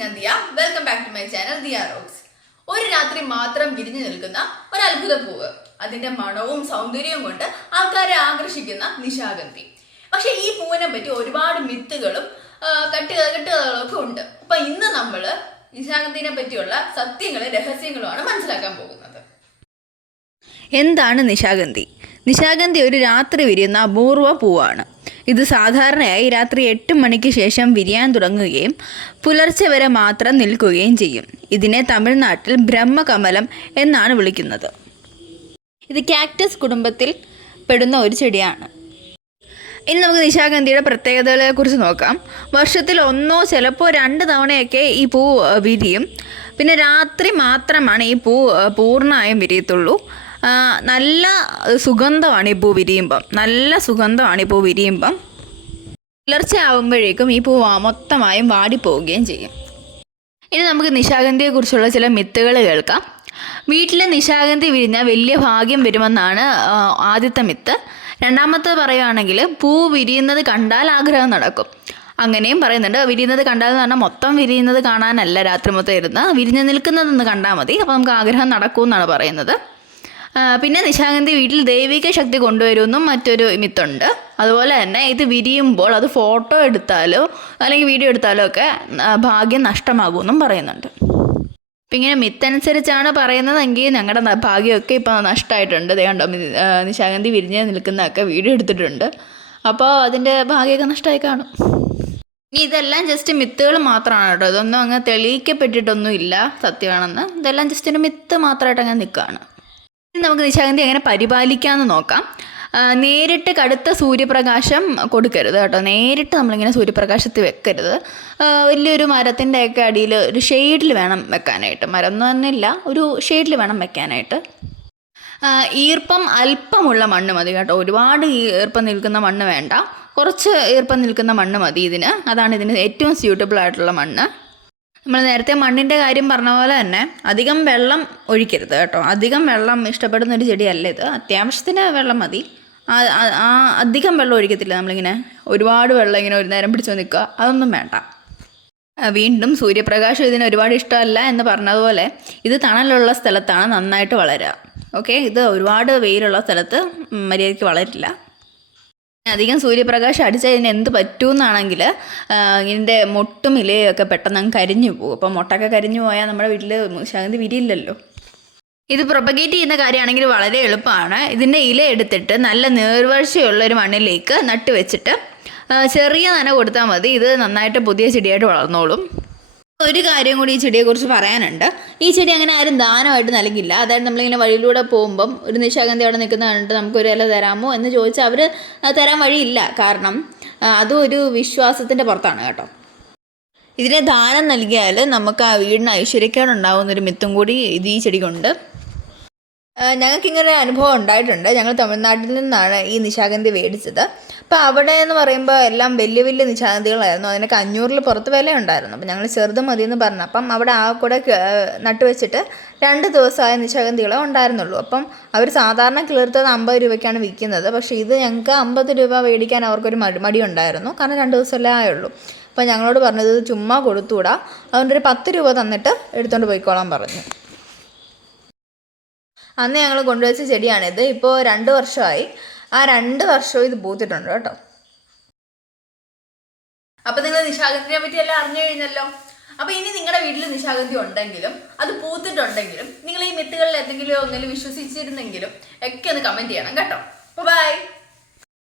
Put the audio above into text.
ഞാൻ Diya. Welcome back to my channel Diya rocks. ഒരു രാത്രി മാത്രം വിരിഞ്ഞു നിൽക്കുന്ന ഒരു അത്ഭുത പൂവ്, അതിന്റെ മണവും സൗന്ദര്യവും കൊണ്ട് ആൾക്കാരെ ആകർഷിക്കുന്ന നിശാഗന്ധി. പക്ഷെ ഈ പൂവിനെ പറ്റി ഒരുപാട് മിത്തുകളും കെട്ടുകഥകളൊക്കെ ഉണ്ട്. അപ്പൊ ഇന്ന് നമ്മള് നിശാഗന്ധിനെ പറ്റിയുള്ള സത്യങ്ങളും രഹസ്യങ്ങളുമാണ് മനസ്സിലാക്കാൻ പോകുന്നത്. എന്താണ് നിശാഗന്ധി? നിശാഗന്ധി ഒരു രാത്രി വിരിയുന്ന അപൂർവ പൂവാണ്. ഇത് സാധാരണയായി രാത്രി 8 മണിക്ക് ശേഷം വിരിയാൻ തുടങ്ങുകയും പുലർച്ചെ വരെ മാത്രം നിൽക്കുകയും ചെയ്യും. ഇതിനെ തമിഴ്നാട്ടിൽ ബ്രഹ്മകമലം എന്നാണ് വിളിക്കുന്നത്. ഇത് കാക്ടസ് കുടുംബത്തിൽ പെടുന്ന ഒരു ചെടിയാണ്. ഇനി നമുക്ക് നിശാഗന്ധിയുടെ പ്രത്യേകതകളെക്കുറിച്ച് നോക്കാം. വർഷത്തിൽ 1 ചിലപ്പോൾ 2 തവണയൊക്കെ ഈ പൂ വിരിയും. പിന്നെ രാത്രി മാത്രമാണ് ഈ പൂ പൂർണ്ണമായും വിരിയത്തുള്ളൂ. നല്ല സുഗന്ധമാണ് ഈ പൂ വിരിയുമ്പം. പുലർച്ചെ ആകുമ്പോഴേക്കും ഈ പൂ മൊത്തമായും വാടിപ്പോവുകയും ചെയ്യും. ഇനി നമുക്ക് നിശാഗന്ധിയെക്കുറിച്ചുള്ള ചില മിത്തുകൾ കേൾക്കാം. വീട്ടിലെ നിശാഗന്ധി വിരിഞ്ഞാൽ വലിയ ഭാഗ്യം വരുമെന്നാണ് ആദ്യത്തെ മിത്ത്. രണ്ടാമത്തെ പറയുകയാണെങ്കിൽ പൂ വിരിയുന്നത് കണ്ടാൽ ആഗ്രഹം നടക്കും. അങ്ങനെയും പറയുന്നുണ്ട്. വിരിയുന്നത് കണ്ടാൽ എന്ന് പറഞ്ഞാൽ മൊത്തം വിരിയുന്നത് കാണാനല്ല, രാത്രി മൊത്തം ഇരുന്ന് വിരിഞ്ഞ് നിൽക്കുന്നതെന്ന് കണ്ടാൽ മതി. അപ്പോൾ നമുക്ക് ആഗ്രഹം നടക്കുമെന്നാണ് പറയുന്നത്. പിന്നെ നിശാഗന്ധി വീട്ടിൽ ദൈവിക ശക്തി കൊണ്ടുവരുമെന്നും മറ്റൊരു മിത്തുണ്ട്. അതുപോലെ തന്നെ ഇത് വിരിയുമ്പോൾ അത് ഫോട്ടോ എടുത്താലോ അല്ലെങ്കിൽ വീഡിയോ എടുത്താലോ ഒക്കെ ഭാഗ്യം നഷ്ടമാകുമെന്നും പറയുന്നുണ്ട്. അപ്പം ഇങ്ങനെ മിത്തനുസരിച്ചാണ് പറയുന്നതെങ്കിൽ ഞങ്ങളുടെ ഭാഗ്യമൊക്കെ ഇപ്പോൾ നഷ്ടമായിട്ടുണ്ട്. കണ്ടോ, നിശാഗന്ധി വിരിഞ്ഞ് നിൽക്കുന്നതൊക്കെ വീഡിയോ എടുത്തിട്ടുണ്ട്. അപ്പോൾ അതിൻ്റെ ഭാഗ്യമൊക്കെ നഷ്ടമായി കാണും. ഇനി ഇതെല്ലാം ജസ്റ്റ് മിത്തുകൾ മാത്രമാണ് കേട്ടോ. ഇതൊന്നും അങ്ങ് തെളിയിക്കപ്പെട്ടിട്ടൊന്നും ഇല്ല സത്യമാണെന്ന്. ഇതെല്ലാം ജസ്റ്റ് ഒരു മിത്ത് മാത്രമായിട്ട് അങ്ങനെ നിൽക്കുകയാണ്. നമുക്ക് നിശാഗന്ധി എങ്ങനെ പരിപാലിക്കാമെന്ന് നോക്കാം. നേരിട്ട് കടുത്ത സൂര്യപ്രകാശം കൊടുക്കരുത് കേട്ടോ. നേരിട്ട് നമ്മളിങ്ങനെ സൂര്യപ്രകാശത്തിൽ വെക്കരുത്. വലിയൊരു മരത്തിൻ്റെയൊക്കെ അടിയിൽ ഒരു ഷെയ്ഡിൽ വേണം വെക്കാനായിട്ട്. മരം എന്ന് പറഞ്ഞില്ല, ഒരു ഷെയ്ഡിൽ വേണം വെക്കാനായിട്ട്. ഈർപ്പം അല്പമുള്ള മണ്ണ് മതി കേട്ടോ. ഒരുപാട് ഈർപ്പം നിൽക്കുന്ന മണ്ണ് വേണ്ട, കുറച്ച് ഈർപ്പം നിൽക്കുന്ന മണ്ണ് മതി ഇതിന്. അതാണ് ഇതിന് ഏറ്റവും സ്യൂട്ടബിൾ ആയിട്ടുള്ള മണ്ണ്. നമ്മൾ നേരത്തെ മണ്ണിൻ്റെ കാര്യം പറഞ്ഞ പോലെ തന്നെ അധികം വെള്ളം ഒഴിക്കരുത് കേട്ടോ. അധികം വെള്ളം ഇഷ്ടപ്പെടുന്ന ഒരു ചെടിയല്ല ഇത്. അത്യാവശ്യത്തിന് വെള്ളം മതി. അധികം വെള്ളം ഒഴിക്കത്തില്ല നമ്മളിങ്ങനെ. ഒരുപാട് വെള്ളം ഇങ്ങനെ ഒരു നേരം പിടിച്ചു നിൽക്കുക, അതൊന്നും വേണ്ട. വീണ്ടും സൂര്യപ്രകാശം ഇതിന് ഒരുപാട് ഇഷ്ടമല്ല എന്ന് പറഞ്ഞതുപോലെ ഇത് തണലുള്ള സ്ഥലത്താണ് നന്നായിട്ട് വളരുക. ഓക്കെ, ഇത് ഒരുപാട് വെയിലുള്ള സ്ഥലത്ത് മര്യാദയ്ക്ക് വളരില്ല. അധികം സൂര്യപ്രകാശം അടിച്ചാൽ ഇതിന് എന്ത് പറ്റുമെന്നാണെങ്കിൽ ഇതിൻ്റെ മൊട്ടും ഇലയൊക്കെ പെട്ടെന്ന് അങ്ങ് കരിഞ്ഞു പോകും. അപ്പോൾ മുട്ടൊക്കെ കരിഞ്ഞു പോയാൽ നമ്മുടെ വീട്ടിൽ നിശാഗന്ധി വിരിയില്ലല്ലോ. ഇത് പ്രൊപ്പഗേറ്റ് ചെയ്യുന്ന കാര്യമാണെങ്കിൽ വളരെ എളുപ്പമാണ്. ഇതിൻ്റെ ഇല എടുത്തിട്ട് നല്ല നീർവാഴ്ചയുള്ള ഒരു മണ്ണിലേക്ക് നട്ട് വെച്ചിട്ട് ചെറിയ നന കൊടുത്താൽ മതി. ഇത് നന്നായിട്ട് പുതിയ ചെടിയായിട്ട് വളർന്നോളും. ഒരു കാര്യം കൂടി ഈ ചെടിയെക്കുറിച്ച് പറയാനുണ്ട്. ഈ ചെടി അങ്ങനെ ആരും ദാനമായിട്ട് നൽകില്ല. അതായത് നമ്മളിങ്ങനെ വഴിയിലൂടെ പോകുമ്പം ഒരു നിശാഗന്ധി അവിടെ നിൽക്കുന്ന കണ്ടിട്ട് നമുക്കൊരു ഇല തരാമോ എന്ന് ചോദിച്ചാൽ അവർ തരാൻ വഴിയില്ല. കാരണം അതും ഒരു വിശ്വാസത്തിൻ്റെ പുറത്താണ് കേട്ടോ. ഇതിനെ ദാനം നൽകിയാൽ നമുക്ക് ആ വീടിന് ഐശ്വര്യക്കേടുണ്ടാകുന്നൊരു മിത്തും കൂടി ഈ ചെടിക്കുണ്ട്. ഞങ്ങൾക്കിങ്ങനെ അനുഭവം ഉണ്ടായിട്ടുണ്ട്. ഞങ്ങൾ തമിഴ്നാട്ടിൽ നിന്നാണ് ഈ നിശാഗന്ധി മേടിച്ചത്. അപ്പോൾ അവിടെ എന്ന് പറയുമ്പോൾ എല്ലാം വലിയ വലിയ നിശാഗന്ധികളായിരുന്നു. അതിനൊക്കെ 500-ൽ പുറത്ത് വില ഉണ്ടായിരുന്നു. അപ്പോൾ ഞങ്ങൾ ചെറുത് മതിയെന്ന് പറഞ്ഞു. അപ്പം അവിടെ ആ കൂടെ നട്ടുവെച്ചിട്ട് 2 ദിവസമായ നിശാഗന്ധികളെ ഉണ്ടായിരുന്നുള്ളൂ. അപ്പം അവർ സാധാരണ കിളിർത്തത് 50 രൂപയ്ക്കാണ് വിൽക്കുന്നത്. പക്ഷേ ഇത് ഞങ്ങൾക്ക് 50 രൂപ മേടിക്കാൻ അവർക്കൊരു മടി ഉണ്ടായിരുന്നു. കാരണം 2 ദിവസമല്ലേ ആയുള്ളൂ. അപ്പോൾ ഞങ്ങളോട് പറഞ്ഞത് ഇത് ചുമ്മാ കൊടുത്തുകൂടാ, അതുകൊണ്ടൊരു 10 രൂപ തന്നിട്ട് എടുത്തുകൊണ്ട് പോയിക്കോളാൻ പറഞ്ഞു. അന്ന് ഞങ്ങൾ കൊണ്ടുവച്ച ചെടിയാണിത്. ഇപ്പോൾ 2 വർഷമായി. ആ 2 വർഷവും ഇത് പൂത്തിട്ടുണ്ട് കേട്ടോ. അപ്പൊ നിങ്ങൾ നിശാഗന്ധിനെ പറ്റി എല്ലാം അറിഞ്ഞു കഴിഞ്ഞല്ലോ. അപ്പൊ ഇനി നിങ്ങളുടെ വീട്ടിൽ നിശാഗന്ധി ഉണ്ടെങ്കിലും അത് പൂത്തിട്ടുണ്ടെങ്കിലും നിങ്ങൾ ഈ മിത്തുകളിൽ എന്തെങ്കിലും ഒന്നിലും വിശ്വസിച്ചിരുന്നെങ്കിലും ഒക്കെ ഒന്ന് കമന്റ് ചെയ്യണം കേട്ടോ. ബൈ.